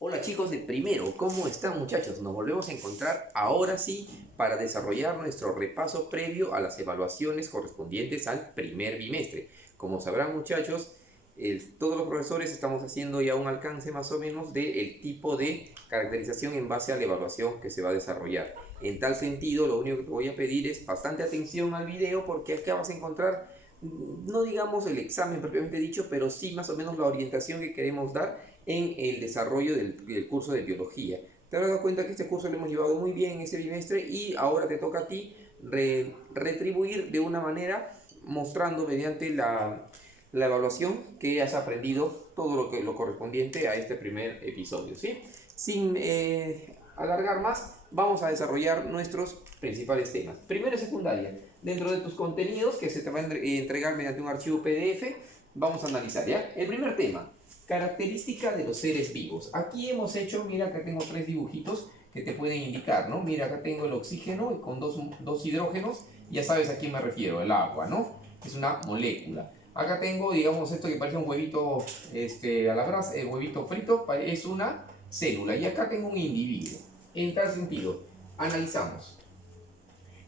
Hola chicos de primero, ¿cómo están muchachos? Nos volvemos a encontrar ahora sí para desarrollar nuestro repaso previo a las evaluaciones correspondientes al primer bimestre. Como sabrán muchachos, todos los profesores estamos haciendo ya un alcance más o menos del tipo de caracterización en base a la evaluación que se va a desarrollar. En tal sentido, lo único que te voy a pedir es bastante atención al video porque acá vas a encontrar, no digamos el examen propiamente dicho, pero sí más o menos la orientación que queremos dar en el desarrollo del curso de biología. Te has dado cuenta que este curso lo hemos llevado muy bien en ese bimestre y ahora te toca a ti retribuir de una manera mostrando mediante la evaluación que has aprendido todo lo correspondiente a este primer episodio, ¿sí? Sin alargar más, vamos a desarrollar nuestros principales temas. Primero y secundaria. Dentro de tus contenidos que se te va a entregar mediante un archivo PDF, vamos a analizar, ¿ya? El primer tema, característica de los seres vivos. Aquí hemos hecho, mira, acá tengo 3 dibujitos que te pueden indicar, ¿no? Mira, acá tengo el oxígeno con dos hidrógenos, ya sabes a quién me refiero, el agua, ¿no? Es una molécula. Acá tengo, digamos, esto que parece un huevito a la brasa, el huevito frito, es una célula. Y acá tengo un individuo. En tal sentido, analizamos.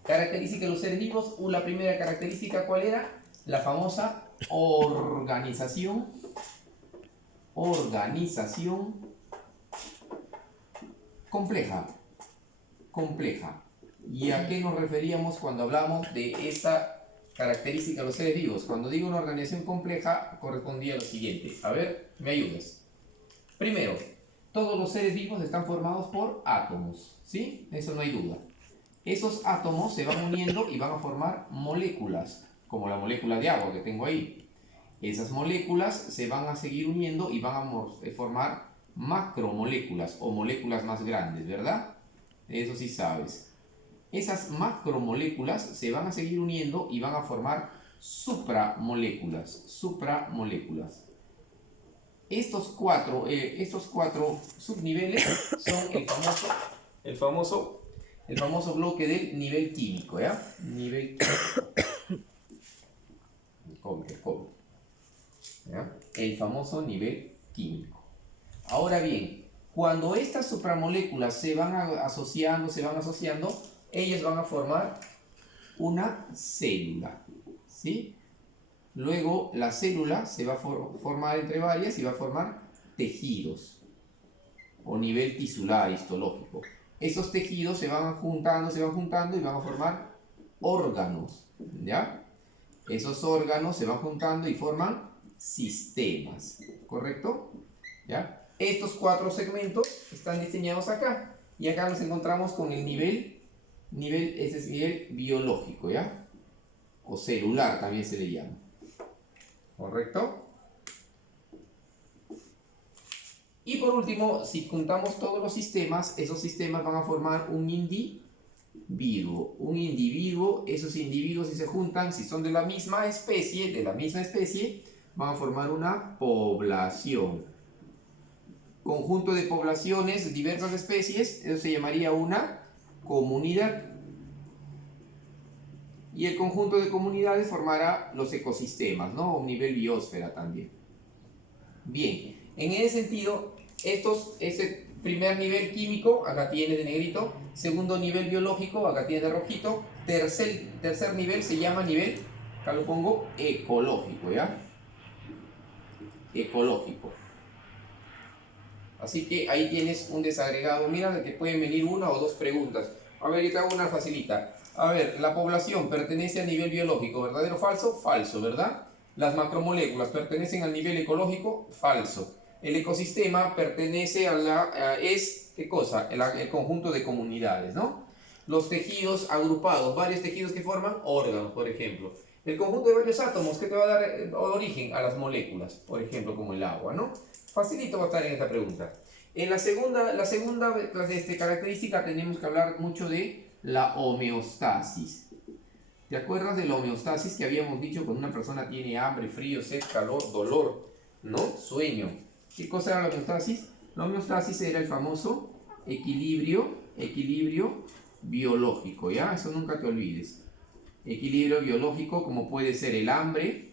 Característica de los seres vivos. La primera característica, ¿cuál era? La famosa organización compleja. ¿Y a qué nos referíamos cuando hablamos de esta característica de los seres vivos? Cuando digo una organización compleja, correspondía a lo siguiente. A ver, ¿me ayudas? Primero, todos los seres vivos están formados por átomos, ¿sí? Eso no hay duda. Esos átomos se van uniendo y van a formar moléculas, como la molécula de agua que tengo ahí. Esas moléculas se van a seguir uniendo y van a formar macromoléculas o moléculas más grandes, ¿verdad? Eso sí sabes. Esas macromoléculas se van a seguir uniendo y van a formar supramoléculas. Estos cuatro subniveles son el famoso bloque del nivel químico, ¿ya? Nivel químico. ¿Ya? El famoso nivel químico. Ahora bien, cuando estas supramoléculas se van asociando, ellas van a formar una célula, ¿sí? Luego la célula se va a formar entre varias y va a formar tejidos o nivel tisular histológico. Esos tejidos se van juntando y van a formar órganos, ¿ya? Esos órganos se van juntando y forman sistemas, ¿correcto? ¿Ya? Estos 4 segmentos están diseñados acá y acá nos encontramos con el nivel ese es nivel biológico, ¿ya? O celular también se le llama, ¿correcto? Y por último, si juntamos todos los sistemas, esos sistemas van a formar un individuo. Esos individuos si se juntan, si son de la misma especie, van a formar una población. Conjunto de poblaciones, diversas especies, eso se llamaría una comunidad. Y el conjunto de comunidades formará los ecosistemas, ¿no? Un nivel biosfera también. Bien, en ese sentido, ese primer nivel químico, acá tiene de negrito, segundo nivel biológico, acá tiene de rojito, tercer nivel se llama nivel, acá lo pongo, ecológico, ¿ya? Ecológico. Así que ahí tienes un desagregado, mira, de que pueden venir 1 o 2 preguntas. A ver, yo te hago una facilita. A ver, la población pertenece al nivel biológico, ¿verdadero o falso? Falso, ¿verdad? Las macromoléculas pertenecen al nivel ecológico, falso. El ecosistema pertenece ¿qué cosa? El conjunto de comunidades, ¿no? Los tejidos agrupados, varios tejidos que forman órganos, por ejemplo. El conjunto de varios átomos que te va a dar origen a las moléculas, por ejemplo, como el agua, ¿no? Facilito va a estar en esta pregunta. En la segunda característica tenemos que hablar mucho de la homeostasis. ¿Te acuerdas de la homeostasis que habíamos dicho cuando una persona tiene hambre, frío, sed, calor, dolor, ¿no? Sueño. ¿Qué cosa era la homeostasis? La homeostasis era el famoso equilibrio biológico, ¿ya? Eso nunca te olvides. Equilibrio biológico como puede ser el hambre.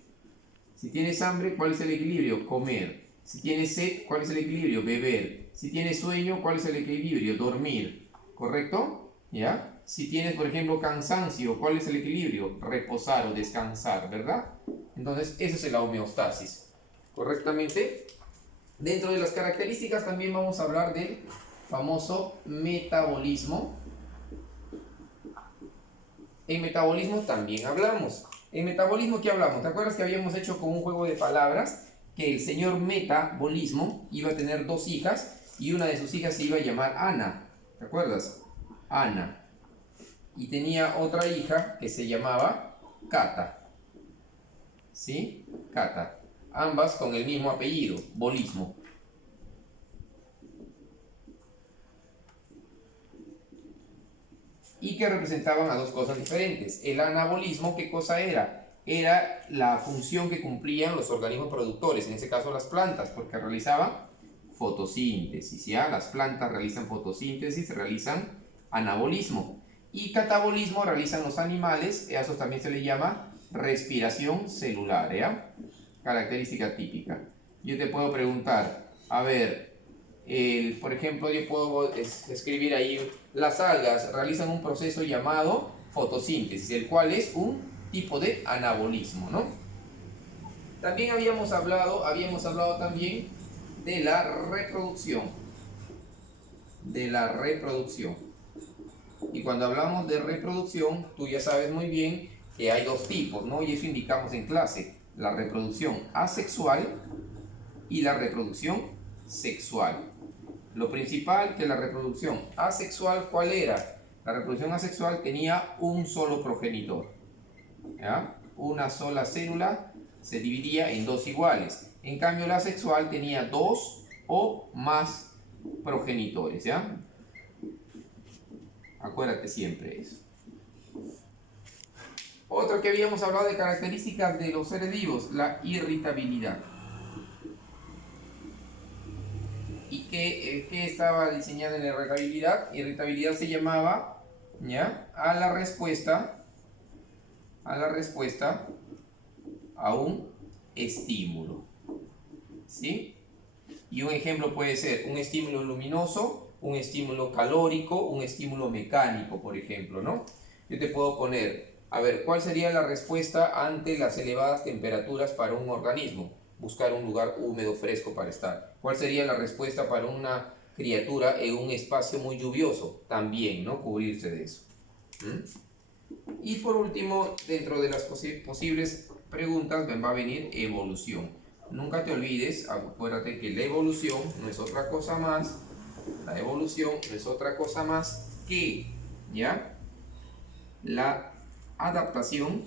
Si tienes hambre, ¿cuál es el equilibrio? Comer. Si tienes sed, ¿cuál es el equilibrio? Beber. Si tienes sueño, ¿cuál es el equilibrio? Dormir, ¿correcto? ¿Ya? Si tienes, por ejemplo, cansancio, ¿cuál es el equilibrio? Reposar o descansar, ¿verdad? Entonces, esa es la homeostasis, ¿correctamente? Dentro de las características también vamos a hablar del famoso metabolismo. En metabolismo también hablamos. En metabolismo, ¿qué hablamos? ¿Te acuerdas que habíamos hecho como un juego de palabras que el señor metabolismo iba a tener dos hijas y una de sus hijas se iba a llamar Ana? ¿Te acuerdas? Ana. Y tenía otra hija que se llamaba Cata. ¿Sí? Cata. Ambas con el mismo apellido, bolismo. Y que representaban a dos cosas diferentes. El anabolismo, ¿qué cosa era? Era la función que cumplían los organismos productores, en ese caso las plantas, porque realizaban fotosíntesis, ¿ya? Las plantas realizan fotosíntesis, realizan anabolismo. Y catabolismo realizan los animales, a eso también se le llama respiración celular, ¿ya? Característica típica. Yo te puedo preguntar, a ver, por ejemplo, yo puedo escribir ahí, las algas realizan un proceso llamado fotosíntesis, el cual es un tipo de anabolismo, ¿no? También habíamos hablado también de la reproducción. Y cuando hablamos de reproducción, tú ya sabes muy bien que hay dos tipos, ¿no? Y eso indicamos en clase, la reproducción asexual y la reproducción sexual. Lo principal que la reproducción asexual, ¿cuál era? La reproducción asexual tenía un solo progenitor, ¿ya? Una sola célula se dividía en dos iguales. En cambio, la sexual tenía dos o más progenitores, ¿ya? Acuérdate siempre eso. Otro que habíamos hablado de características de los seres vivos, la irritabilidad. ¿Y qué estaba diseñada en la irritabilidad? Irritabilidad se llamaba, ¿ya? A la respuesta a un estímulo, ¿sí? Y un ejemplo puede ser un estímulo luminoso, un estímulo calórico, un estímulo mecánico, por ejemplo, ¿no? Yo te puedo poner, a ver, ¿cuál sería la respuesta ante las elevadas temperaturas para un organismo? Buscar un lugar húmedo, fresco para estar. ¿Cuál sería la respuesta para una criatura en un espacio muy lluvioso? También, ¿no? Cubrirse de eso. Y por último, dentro de las posibles preguntas va a venir evolución. Nunca te olvides, acuérdate que la evolución no es otra cosa más, que, ¿ya? La adaptación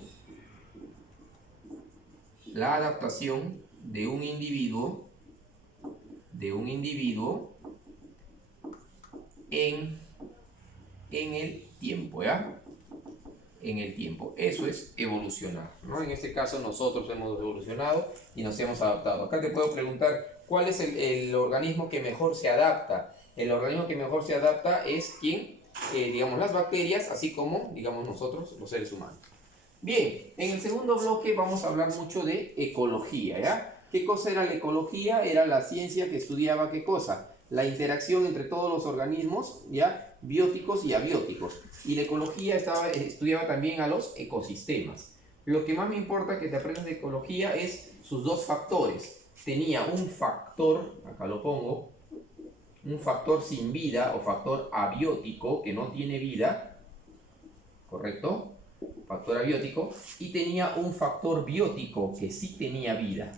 de un individuo en el tiempo, ¿ya? En el tiempo. Eso es evolucionar, ¿no? En este caso nosotros hemos evolucionado y nos hemos adaptado. Acá te puedo preguntar, ¿cuál es el organismo que mejor se adapta? El organismo que mejor se adapta es digamos, las bacterias, así como, digamos, nosotros, los seres humanos. Bien, en el segundo bloque vamos a hablar mucho de ecología, ¿ya? ¿Qué cosa era la ecología? Era la ciencia que estudiaba ¿qué cosa? La interacción entre todos los organismos, ¿ya? Bióticos y abióticos. Y la ecología estudiaba también a los ecosistemas. Lo que más me importa que te aprendas de ecología es sus dos factores. Tenía un factor, acá lo pongo, un factor sin vida o factor abiótico que no tiene vida, ¿correcto? Factor abiótico, y tenía un factor biótico que sí tenía vida,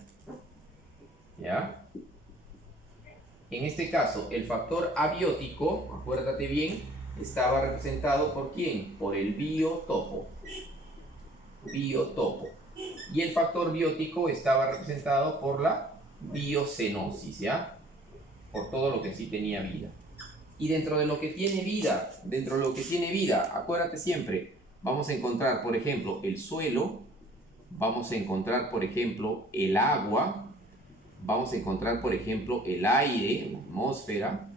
¿ya? En este caso, el factor abiótico, acuérdate bien, estaba representado por ¿quién? Por el biotopo. Y el factor biótico estaba representado por la biocenosis, ¿ya? Por todo lo que sí tenía vida. Y dentro de lo que tiene vida, acuérdate siempre, vamos a encontrar, por ejemplo, el suelo, vamos a encontrar, por ejemplo, el agua, vamos a encontrar, por ejemplo, el aire, la atmósfera,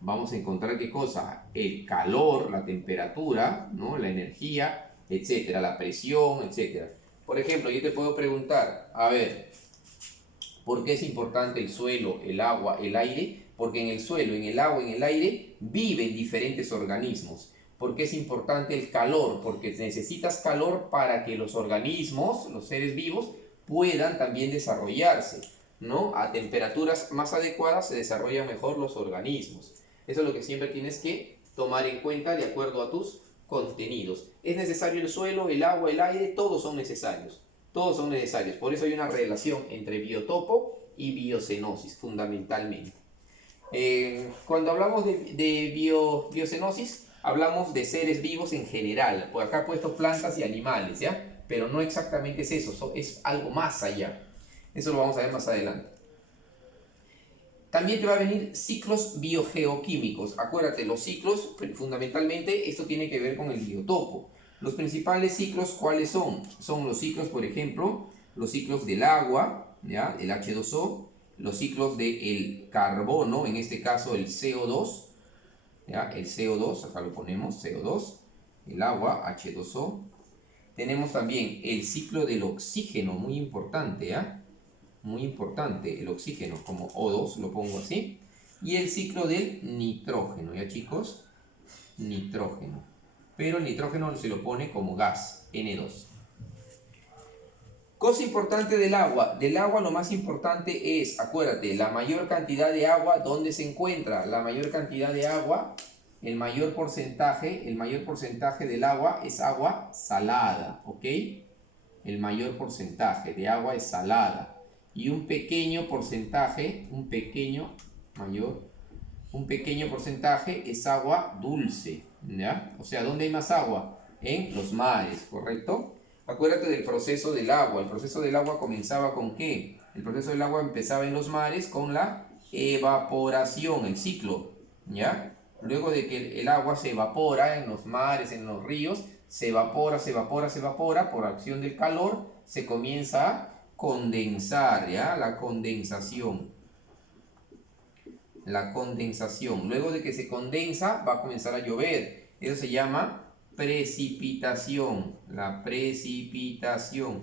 vamos a encontrar ¿qué cosa? El calor, la temperatura, ¿no? La energía, etcétera, la presión, etcétera. Por ejemplo, yo te puedo preguntar, a ver, ¿por qué es importante el suelo, el agua, el aire? Porque en el suelo, en el agua, en el aire, viven diferentes organismos. ¿Por qué es importante el calor? Porque necesitas calor para que los organismos, los seres vivos, puedan también desarrollarse, ¿no? A temperaturas más adecuadas se desarrollan mejor los organismos. Eso es lo que siempre tienes que tomar en cuenta de acuerdo a tus contenidos. Es necesario el suelo, el agua, el aire, todos son necesarios. Todos son necesarios. Por eso hay una relación entre biotopo y biocenosis, fundamentalmente. Cuando hablamos de biocenosis, hablamos de seres vivos en general. Por acá he puesto plantas y animales, ¿ya? Pero no exactamente es eso, es algo más allá. Eso lo vamos a ver más adelante. También te va a venir ciclos biogeoquímicos. Acuérdate, los ciclos, fundamentalmente, esto tiene que ver con el biotopo. Los principales ciclos, ¿cuáles son? Son los ciclos, por ejemplo, los ciclos del agua, ¿ya? El H2O, los ciclos del carbono, en este caso el CO2, ¿ya? El CO2, acá lo ponemos, CO2, el agua, H2O. Tenemos también el ciclo del oxígeno, muy importante, ¿ya? Muy importante, el oxígeno, como O2, lo pongo así. Y el ciclo del nitrógeno, ¿ya chicos? Nitrógeno. Pero el nitrógeno se lo pone como gas, N2. Cosa importante del agua. Del agua lo más importante es, acuérdate, la mayor cantidad de agua, ¿dónde se encuentra? La mayor cantidad de agua, el mayor porcentaje del agua es agua salada, ¿ok? El mayor porcentaje de agua es salada. Y un pequeño porcentaje, un pequeño porcentaje es agua dulce, ¿ya? O sea, ¿dónde hay más agua? En los mares, ¿correcto? Acuérdate del proceso del agua. El proceso del agua comenzaba ¿con qué? El proceso del agua empezaba en los mares con la evaporación, el ciclo, ¿ya? Luego de que el agua se evapora en los mares, en los ríos, se evapora, por acción del calor, se comienza a condensar, ¿ya? La condensación. Luego de que se condensa, va a comenzar a llover. Eso se llama precipitación, la precipitación.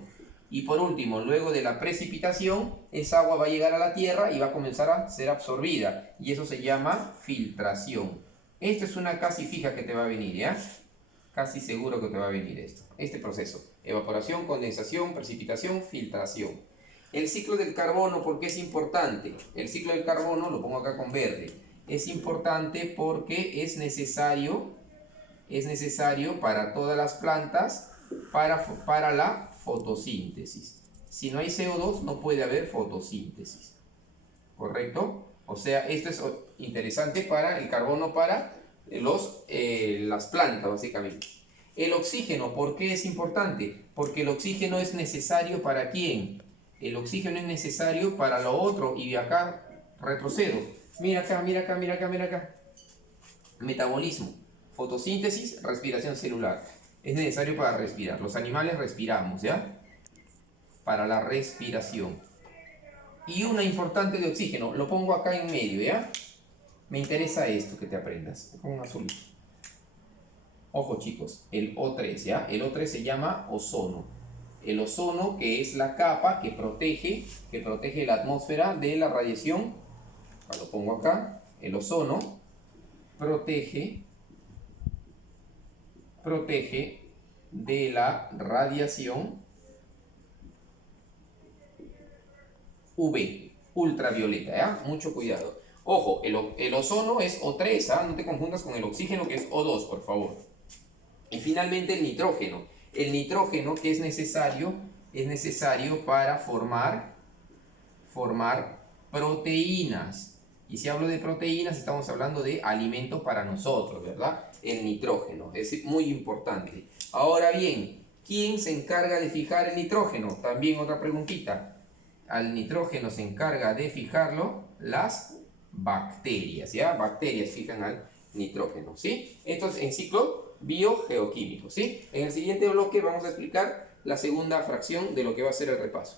Y por último, luego de la precipitación, esa agua va a llegar a la tierra y va a comenzar a ser absorbida. Y eso se llama filtración. Esta es una casi fija que te va a venir, ¿ya? Casi seguro que te va a venir esto. Este proceso. Evaporación, condensación, precipitación, filtración. El ciclo del carbono, ¿por qué es importante? El ciclo del carbono, lo pongo acá con verde. Es importante porque es necesario para todas las plantas para la fotosíntesis. Si no hay CO2, no puede haber fotosíntesis. ¿Correcto? O sea, esto es interesante para el carbono, para las plantas, básicamente. El oxígeno, ¿por qué es importante? Porque el oxígeno es necesario ¿para quién? El oxígeno es necesario para lo otro. Y acá retrocedo. Mira acá. Metabolismo, fotosíntesis, respiración celular. Es necesario para respirar. Los animales respiramos, ¿ya? Para la respiración. Y una importante de oxígeno, lo pongo acá en medio, ¿ya? Me interesa esto que te aprendas. Con un azul. Ojo chicos, el O3, ¿ya? El O3 se llama ozono. El ozono, que es la capa que protege la atmósfera de la radiación. Lo pongo acá. El ozono protege de la radiación UV, ultravioleta, ¿ya? Mucho cuidado. Ojo, el ozono es O3, ¿ah? No te confundas con el oxígeno, que es O2, por favor. Y finalmente el nitrógeno. El nitrógeno, que es necesario para formar proteínas. Y si hablo de proteínas, estamos hablando de alimentos para nosotros, ¿verdad? El nitrógeno, es muy importante. Ahora bien, ¿quién se encarga de fijar el nitrógeno? También otra preguntita. Al nitrógeno se encarga de fijarlo las bacterias, ¿ya? Bacterias fijan al nitrógeno, ¿sí? Esto es en ciclo biogeoquímico, ¿sí? En el siguiente bloque vamos a explicar la segunda fracción de lo que va a ser el repaso.